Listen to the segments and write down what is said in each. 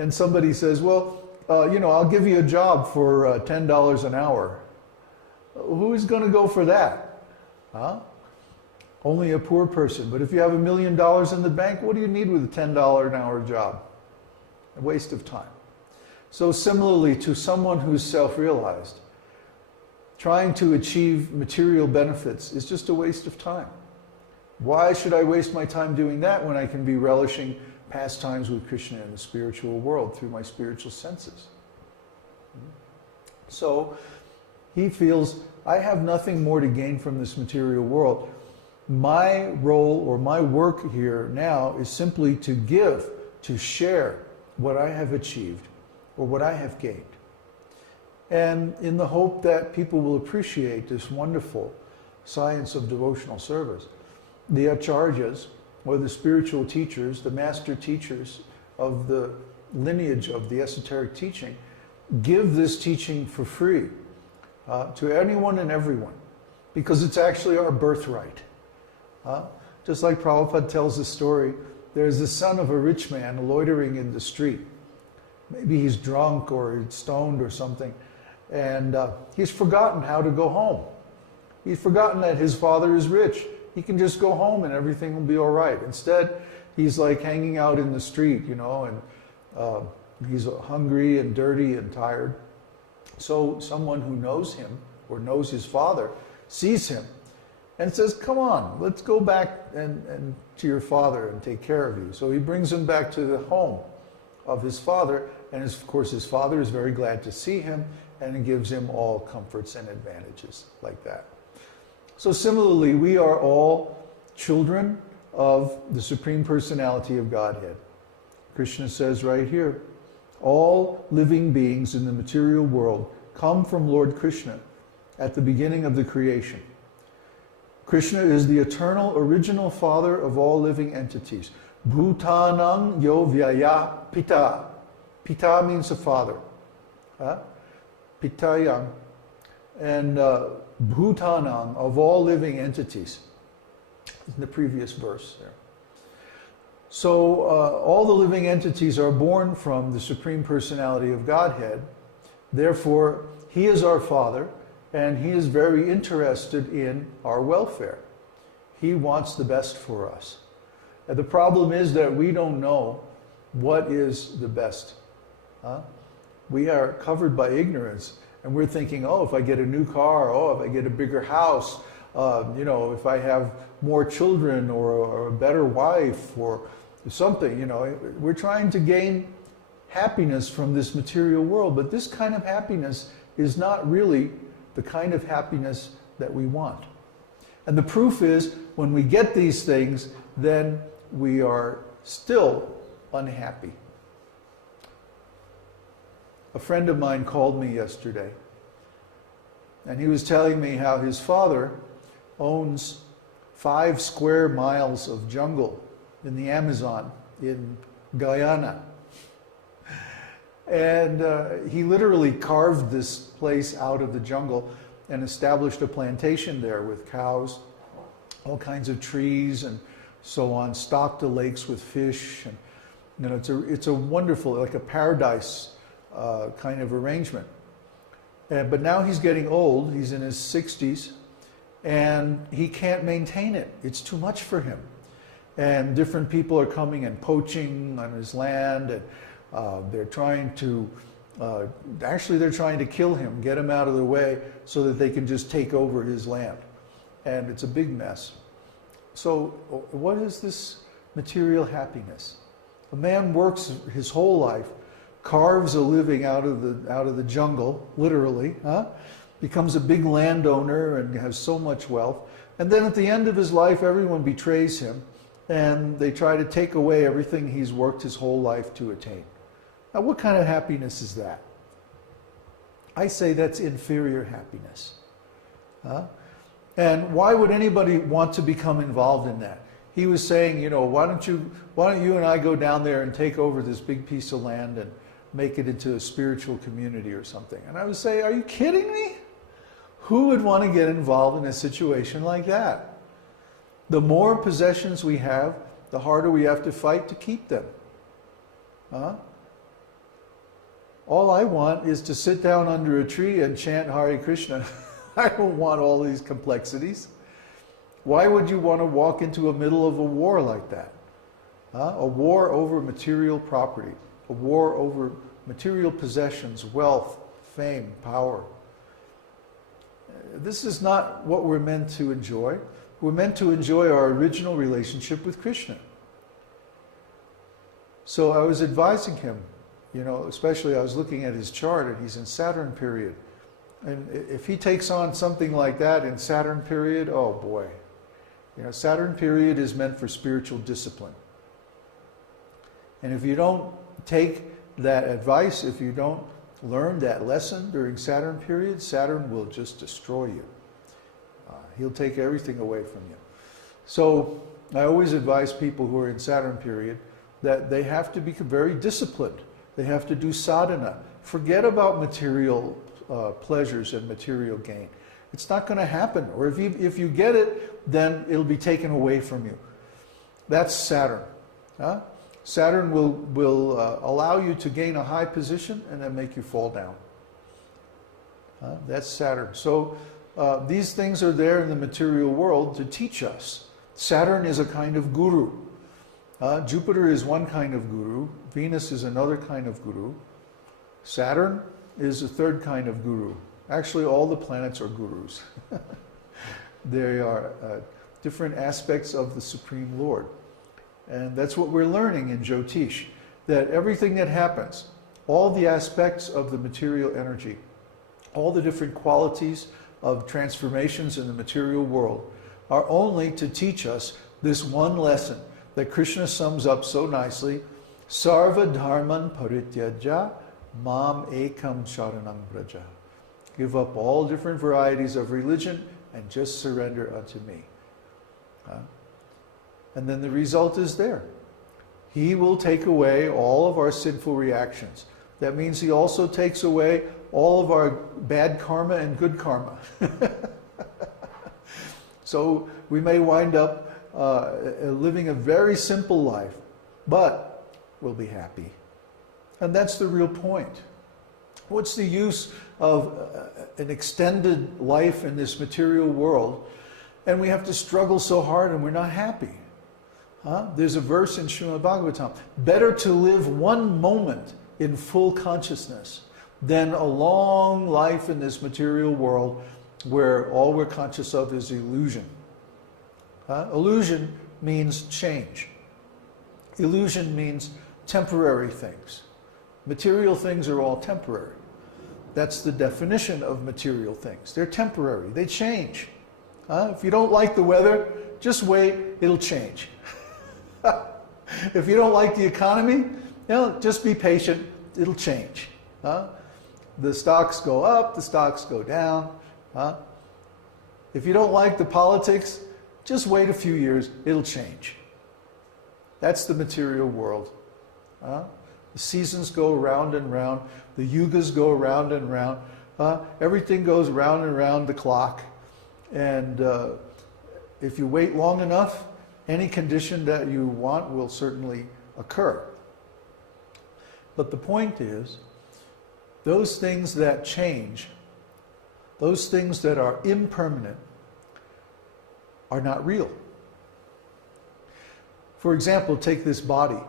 and somebody says, well, I'll give you a job for $10 an hour. Who's going to go for that? Huh? Only a poor person. But if you have $1 million in the bank, what do you need with a $10 an hour job? A waste of time. So similarly to someone who's self-realized, trying to achieve material benefits is just a waste of time. Why should I waste my time doing that when I can be relishing pastimes with Krishna in the spiritual world through my spiritual senses? So he feels, I have nothing more to gain from this material world. My role or my work here now is simply to give, to share what I have achieved or what I have gained. And in the hope that people will appreciate this wonderful science of devotional service, the acharyas, or the spiritual teachers, the master teachers of the lineage of the esoteric teaching, give this teaching for free to anyone and everyone, because it's actually our birthright. Just like Prabhupada tells the story, there's the son of a rich man loitering in the street. Maybe he's drunk or he's stoned or something, and he's forgotten how to go home. He's forgotten that his father is rich. He can just go home and everything will be all right. Instead, he's like hanging out in the street, and he's hungry and dirty and tired. So someone who knows him or knows his father sees him and says, come on, let's go back and to your father and take care of you. So he brings him back to the home of his father, and of course his father is very glad to see him, and he gives him all comforts and advantages like that. So similarly, we are all children of the Supreme Personality of Godhead. Krishna says right here, all living beings in the material world come from Lord Krishna at the beginning of the creation. Krishna is the eternal original father of all living entities. Bhutanam yo vyaya pita. Pita means a father. Pitayam. And Bhutanam, of all living entities. In the previous verse there. So all the living entities are born from the Supreme Personality of Godhead. Therefore, he is our father, and he is very interested in our welfare. He wants the best for us. And the problem is that we don't know what is the best. We are covered by ignorance, and we're thinking, oh, if I get a new car, oh, if I get a bigger house, if I have more children or a better wife or something, we're trying to gain happiness from this material world, but this kind of happiness is not really the kind of happiness that we want. And the proof is, when we get these things, then we are still unhappy. A friend of mine called me yesterday, and he was telling me how his father owns 5 square miles of jungle in the Amazon in Guyana. And he literally carved this place out of the jungle and established a plantation there with cows, all kinds of trees and so on, stocked the lakes with fish. And it's a wonderful, like a paradise kind of arrangement. But now he's getting old, he's in his 60s, and he can't maintain it. It's too much for him. And different people are coming and poaching on his land, and they're trying to kill him, get him out of the way so that they can just take over his land. And it's a big mess. So what is this material happiness? A man works his whole life, carves a living out of the jungle, literally, becomes a big landowner and has so much wealth. And then at the end of his life, everyone betrays him, and they try to take away everything he's worked his whole life to attain. Now, what kind of happiness is that? I say that's inferior happiness. And why would anybody want to become involved in that? He was saying, why don't you and I go down there and take over this big piece of land and make it into a spiritual community or something? And I would say, are you kidding me? Who would want to get involved in a situation like that? The more possessions we have, the harder we have to fight to keep them. All I want is to sit down under a tree and chant Hare Krishna. I don't want all these complexities. Why would you want to walk into the middle of a war like that? A war over material property, a war over material possessions, wealth, fame, power. This is not what we're meant to enjoy. We're meant to enjoy our original relationship with Krishna. So I was advising him, especially I was looking at his chart and he's in Saturn period. And if he takes on something like that in Saturn period, oh boy. Saturn period is meant for spiritual discipline. And if you don't take that advice, if you don't learn that lesson during Saturn period, Saturn will just destroy you. He'll take everything away from you. So I always advise people who are in Saturn period that they have to be very disciplined. They have to do sadhana. Forget about material pleasures and material gain. It's not going to happen. Or if you get it, then it'll be taken away from you. That's Saturn. Saturn will allow you to gain a high position and then make you fall down. That's Saturn. So these things are there in the material world to teach us. Saturn is a kind of guru. Jupiter is one kind of guru. Venus is another kind of guru. Saturn is a third kind of guru. Actually, all the planets are gurus. They are different aspects of the Supreme Lord. And that's what we're learning in Jyotish, that everything that happens, all the aspects of the material energy, all the different qualities of transformations in the material world are only to teach us this one lesson that Krishna sums up so nicely, Sarva dharman parityaja mam ekam sharanam vraja. Give up all different varieties of religion and just surrender unto me. And then the result is there. He will take away all of our sinful reactions. That means he also takes away all of our bad karma and good karma. So we may wind up living a very simple life, but we'll be happy. And that's the real point. What's the use of an extended life in this material world and we have to struggle so hard and we're not happy? There's a verse in Śrīmad Bhagavatam, better to live one moment in full consciousness than a long life in this material world where all we're conscious of is illusion. Illusion means change. Illusion means temporary things. Material things are all temporary. That's the definition of material things. They're temporary. They change. If you don't like the weather, just wait, it'll change. If you don't like the economy, just be patient, it'll change. The stocks go up, the stocks go down. If you don't like the politics, just wait a few years, it'll change. That's the material world. The seasons go round and round, the yugas go round and round, everything goes round and round the clock. And if you wait long enough, any condition that you want will certainly occur. But the point is, those things that change, those things that are impermanent, are not real. For example, take this body.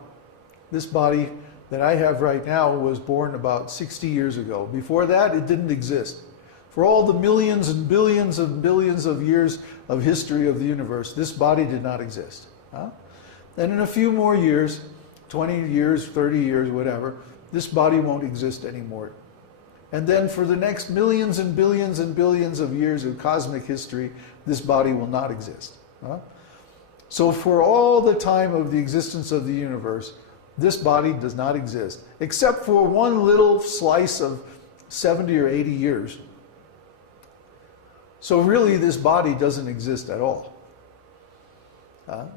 This body that I have right now was born about 60 years ago. Before that, it didn't exist. For all the millions and billions of years of history of the universe, this body did not exist. And in a few more years, 20 years, 30 years, whatever, this body won't exist anymore. And then for the next millions and billions of years of cosmic history, this body will not exist. So for all the time of the existence of the universe, this body does not exist, except for one little slice of 70 or 80 years. So really this body doesn't exist at all.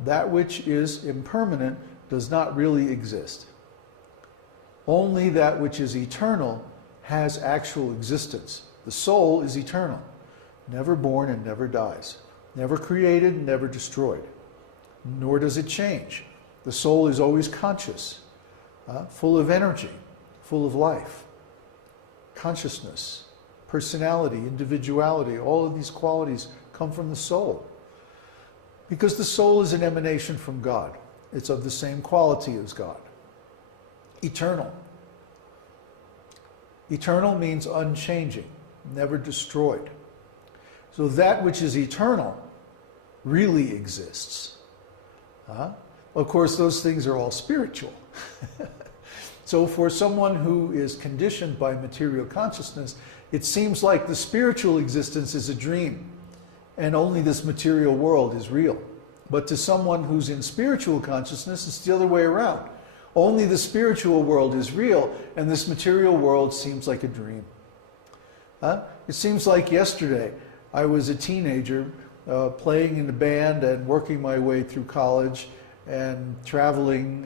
That which is impermanent does not really exist. Only that which is eternal has actual existence. The soul is eternal, never born and never dies, never created, never destroyed, nor does it change. The soul is always conscious, full of energy, full of life. consciousness, personality, individuality, all of these qualities come from the soul. Because the soul is an emanation from God. It's of the same quality as God. Eternal. Eternal means unchanging, never destroyed. So that which is eternal really exists. Of course, those things are all spiritual. So for someone who is conditioned by material consciousness, it seems like the spiritual existence is a dream, and only this material world is real. But to someone who's in spiritual consciousness, it's the other way around. Only the spiritual world is real, and this material world seems like a dream. It seems like yesterday I was a teenager playing in a band and working my way through college and traveling,